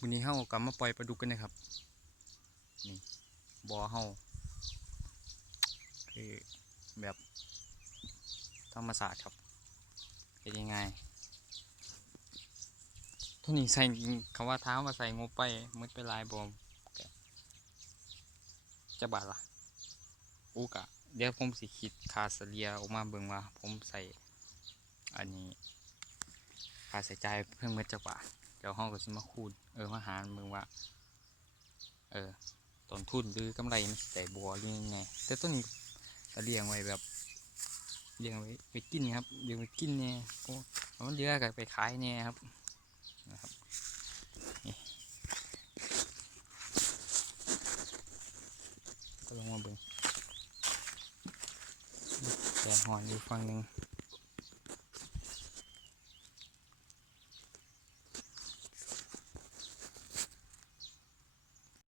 วันนี้เฮากลับมาปล่อยปลาดุกกันนะครับ นี่บ่อเฮาคือแบบธรรมศาสตร์ครับเป็นยังไงท่านี้ใส่คำว่าเท้ามาใส่งบไปมืดไปลายบอมจะบาทละอูกะ เดี๋ยวผมสิคิดคาเสเลียออกมาเบิ่งว่า ผมใส่ อันนี้ค่าใส่ใจายเพิ่มเงินจักบาท ดี๋ยวห้องก็สิมาคูณเออมาหารเบิ่งว่า เออต้นทุนหรือกำไรมันสิได้บัวหรือยังไงแต่ต้นนี้ก็เลี้ยงไว้แบบเลี้ยงไว้ไปกินครับเลี้ยงไว้กินเนี่ยก็เอามันเหลือก็ไปขายเนี่ยครับนะครับนี่ก็ลงมาเบิ่งแต่หอนอยู่ฝั่งหนึ่ง